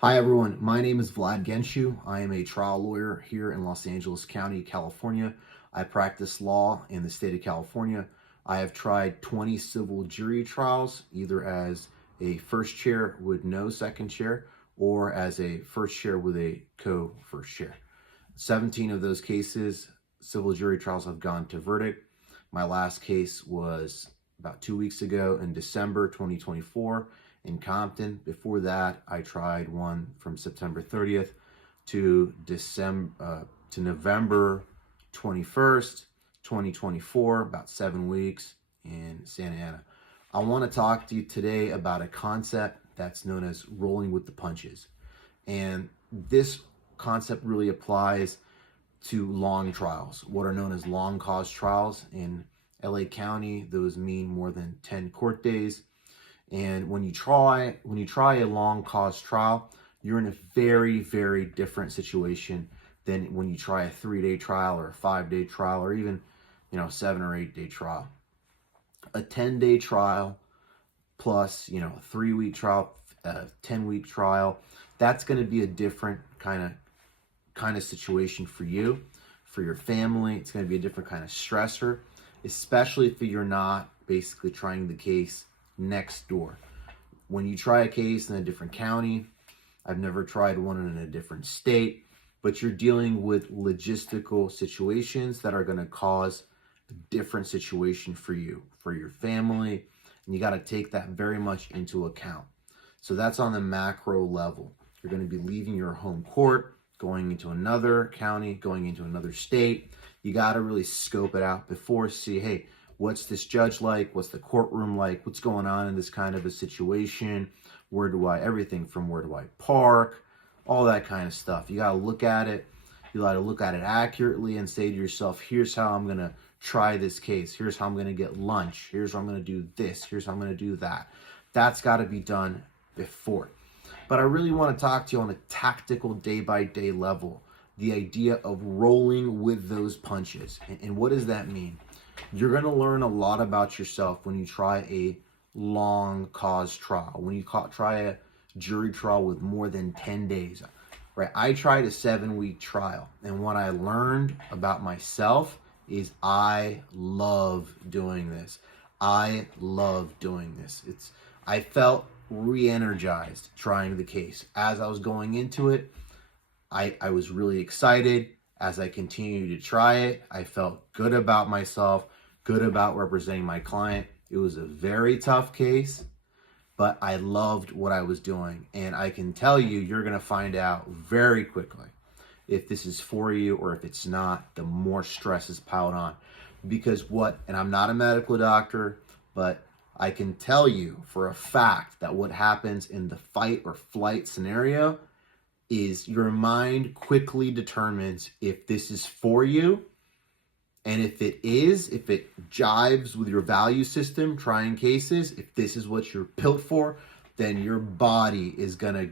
Hi everyone, my name is Vlad Genshu. I am a trial lawyer here in Los Angeles County, California. I practice law in the state of California. I have tried 20 civil jury trials, either as a first chair with no second chair or as a first chair with a co-first chair. 17 of those cases, civil jury trials, have gone to verdict. My last case was about 2 weeks ago in December 2024 in Compton. Before that, I tried one from September 30th to November 21st, 2024, about 7 weeks in Santa Ana. I want to talk to you today about a concept that's known as rolling with the punches. And this concept really applies to long trials, what are known as long cause trials. In LA County, those mean more than 10 court days. And when you try a long cause trial, you're in a very, very different situation than when you try a 3-day trial or a 5-day trial or even, 7 or 8-day trial. A 10-day trial plus, a 3-week trial, a 10-week trial, that's going to be a different kind of situation for you, for your family. It's going to be a different kind of stressor, especially if you're not basically trying the case next door. When you try a case in a different county, I've never tried one in a different state, but you're dealing with logistical situations that are going to cause a different situation for you, for your family, and you got to take that very much into account. So that's on the macro level. You're going to be leaving your home court, going into another county, going into another state. You got to really scope it out before, see, hey, what's this judge like? What's the courtroom like? What's going on in this kind of a situation? Everything from where do I park? All that kind of stuff. You got to look at it. You got to look at it accurately and say to yourself, here's how I'm going to try this case. Here's how I'm going to get lunch. Here's how I'm going to do this. Here's how I'm going to do that. That's got to be done before. But I really want to talk to you on a tactical day-by-day level, the idea of rolling with those punches. And what does that mean? You're going to learn a lot about yourself when you try a long cause trial, when you try a jury trial with more than 10 days, right? I tried a 7-week trial, and what I learned about myself is I love doing this. I love doing this. I felt re-energized trying the case. As I was going into it, I was really excited. As I continued to try it, I felt good about myself, good about representing my client. It was a very tough case, but I loved what I was doing. And I can tell you, you're going to find out very quickly if this is for you or if it's not. The more stress is piled on. Because and I'm not a medical doctor, but I can tell you for a fact that what happens in the fight or flight scenario is your mind quickly determines if this is for you. And if it jives with your value system, trying cases, if this is what you're built for, then your body is going to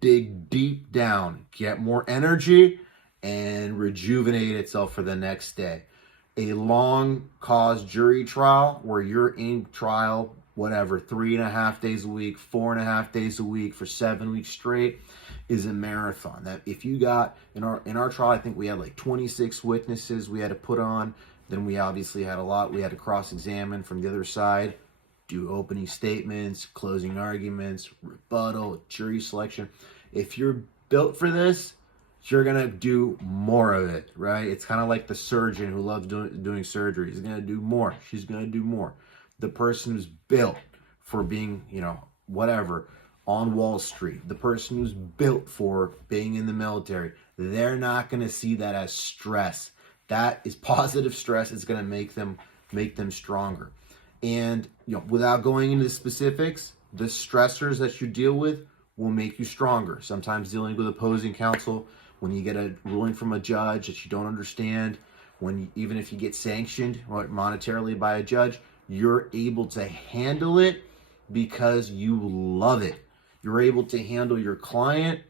dig deep down, get more energy, and rejuvenate itself for the next day. A long cause jury trial where you're in trial, 3.5 days a week, 4.5 days a week for 7 weeks straight, is a marathon. That if you got in our trial, I think we had like 26 witnesses we had to put on. Then we obviously had a lot we had to cross-examine from the other side, do opening statements, closing arguments, rebuttal, jury selection. If you're built for this, you're gonna do more of it, right? It's kind of like the surgeon who loves doing surgery. He's gonna do more. She's gonna do more. The person who's built for being, on Wall Street, the person who's built for being in the military, they're not going to see that as stress. That is positive stress. It's going to make them stronger. And without going into the specifics, the stressors that you deal with will make you stronger. Sometimes dealing with opposing counsel, when you get a ruling from a judge that you don't understand, even if you get sanctioned monetarily by a judge, you're able to handle it because you love it. You're able to handle your client's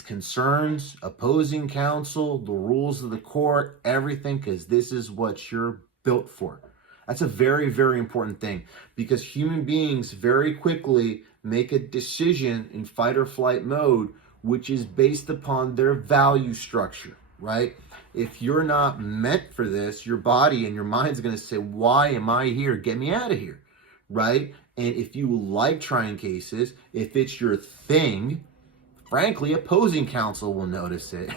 concerns, opposing counsel, the rules of the court, everything, because this is what you're built for. That's a very, very important thing, because human beings very quickly make a decision in fight or flight mode, which is based upon their value structure, right? If you're not meant for this, your body and your mind's going to say, why am I here? Get me out of here, right? And if you like trying cases, if it's your thing, frankly, opposing counsel will notice it.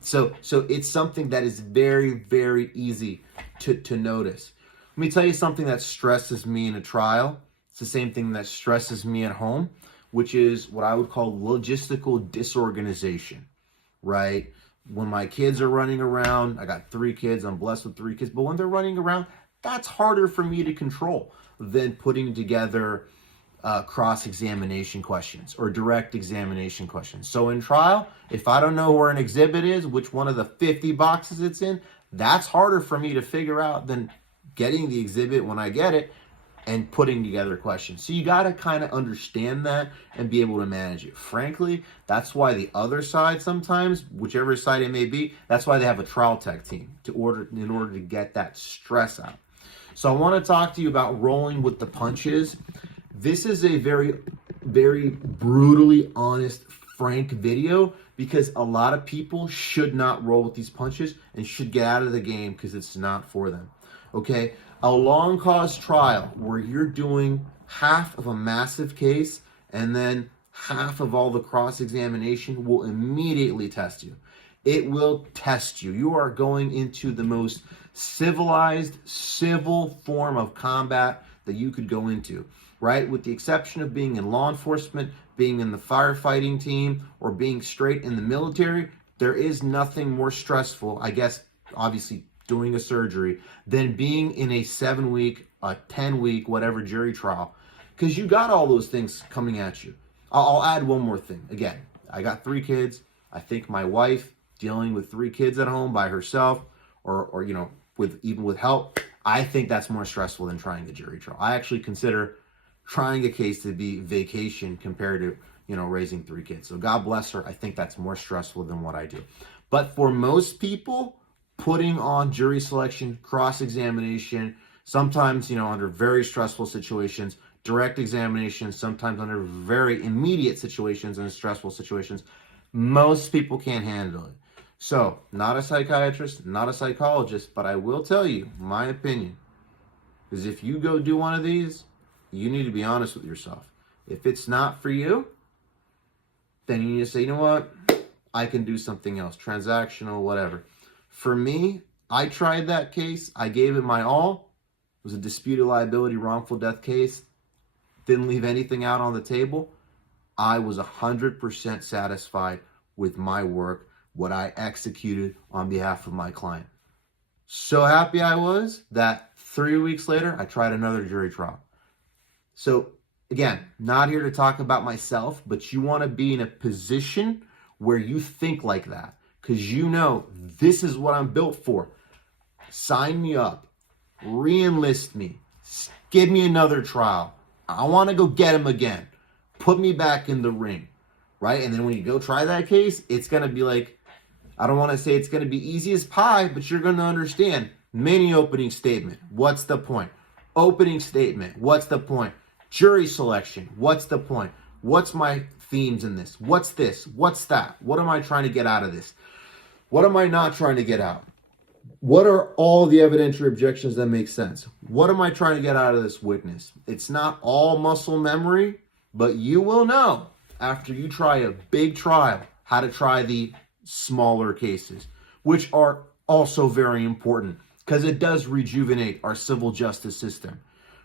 So it's something that is very, very easy to notice. Let me tell you something that stresses me in a trial. It's the same thing that stresses me at home, which is what I would call logistical disorganization, right? When my kids are running around, I got 3 kids, I'm blessed with 3 kids, but when they're running around, that's harder for me to control than putting together cross-examination questions or direct examination questions. So in trial, if I don't know where an exhibit is, which one of the 50 boxes it's in, that's harder for me to figure out than getting the exhibit when I get it and putting together questions. So you got to kind of understand that and be able to manage it. Frankly, that's why the other side sometimes, whichever side it may be, that's why they have a trial tech team in order to get that stress out. So I want to talk to you about rolling with the punches. This is a very, very brutally honest, frank video because a lot of people should not roll with these punches and should get out of the game because it's not for them. Okay? A long cause trial where you're doing half of a massive case and then half of all the cross-examination will immediately test you. It will test you. You are going into the most civilized, civil form of combat that you could go into, right? With the exception of being in law enforcement, being in the firefighting team, or being straight in the military, there is nothing more stressful, I guess, obviously doing a surgery, than being in a 7-week, a 10-week, whatever jury trial, because you got all those things coming at you. I'll add one more thing. Again, I got 3 kids. I think my wife dealing with 3 kids at home by herself, or you know, with help, I think that's more stressful than trying a jury trial. I actually consider trying a case to be vacation compared to, you know, raising 3 kids. So God bless her. I think that's more stressful than what I do. But for most people, putting on jury selection, cross-examination, sometimes, you know, under very stressful situations, direct examination, sometimes under very immediate situations and stressful situations, most people can't handle it. So, not a psychiatrist, not a psychologist, but I will tell you, my opinion is if you go do one of these, you need to be honest with yourself. If it's not for you, then you need to say, you know what, I can do something else, transactional, whatever. For me, I tried that case. I gave it my all. It was a disputed liability wrongful death case. Didn't leave anything out on the table. I was 100% satisfied with my work, what I executed on behalf of my client. So happy I was that 3 weeks later, I tried another jury trial. So again, not here to talk about myself, but you want to be in a position where you think like that, because you know this is what I'm built for. Sign me up, re-enlist me, give me another trial. I want to go get him again. Put me back in the ring, right? And then when you go try that case, it's going to be like, I don't want to say it's going to be easy as pie, but you're going to understand. Mini opening statement. What's the point? Opening statement. What's the point? Jury selection. What's the point? What's my themes in this? What's this? What's that? What am I trying to get out of this? What am I not trying to get out? What are all the evidentiary objections that make sense? What am I trying to get out of this witness? It's not all muscle memory, but you will know after you try a big trial how to try the smaller cases, which are also very important because it does rejuvenate our civil justice system,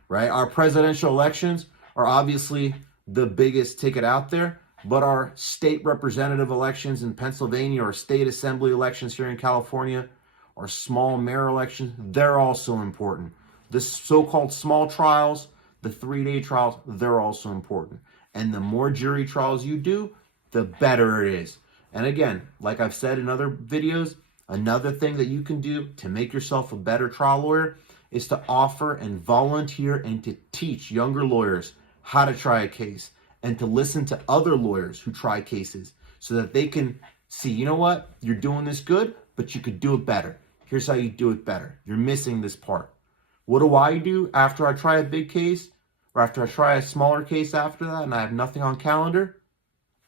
right? Our presidential elections are obviously the biggest ticket out there, but our state representative elections in Pennsylvania or state assembly elections here in California or small mayor elections, they're also important. The so-called small trials, the 3-day trials, they're also important. And the more jury trials you do, the better it is. And again, like I've said in other videos, another thing that you can do to make yourself a better trial lawyer is to offer and volunteer and to teach younger lawyers how to try a case and to listen to other lawyers who try cases so that they can see, you know what, you're doing this good, but you could do it better. Here's how you do it better. You're missing this part. What do I do after I try a big case or after I try a smaller case after that and I have nothing on calendar,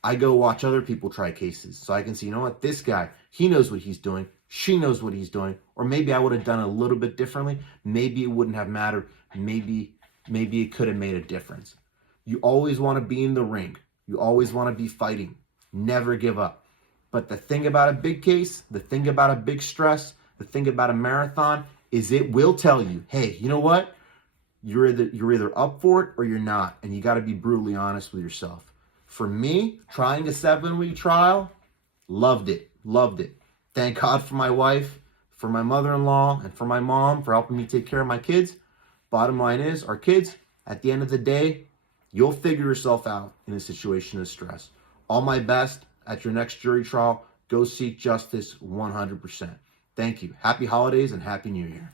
I go watch other people try cases so I can see, you know what, this guy, he knows what he's doing. She knows what he's doing. Or maybe I would have done it a little bit differently. Maybe it wouldn't have mattered. Maybe it could have made a difference. You always want to be in the ring. You always want to be fighting. Never give up. But the thing about a big case, the thing about a big stress, the thing about a marathon is it will tell you, hey, you know what? You're either up for it or you're not. And you got to be brutally honest with yourself. For me, trying a 7-week trial, loved it. Thank God for my wife, for my mother-in-law, and for my mom for helping me take care of my kids. Bottom line is, our kids, at the end of the day, you'll figure yourself out in a situation of stress. All my best at your next jury trial. Go seek justice 100%. Thank you. Happy holidays and Happy New Year.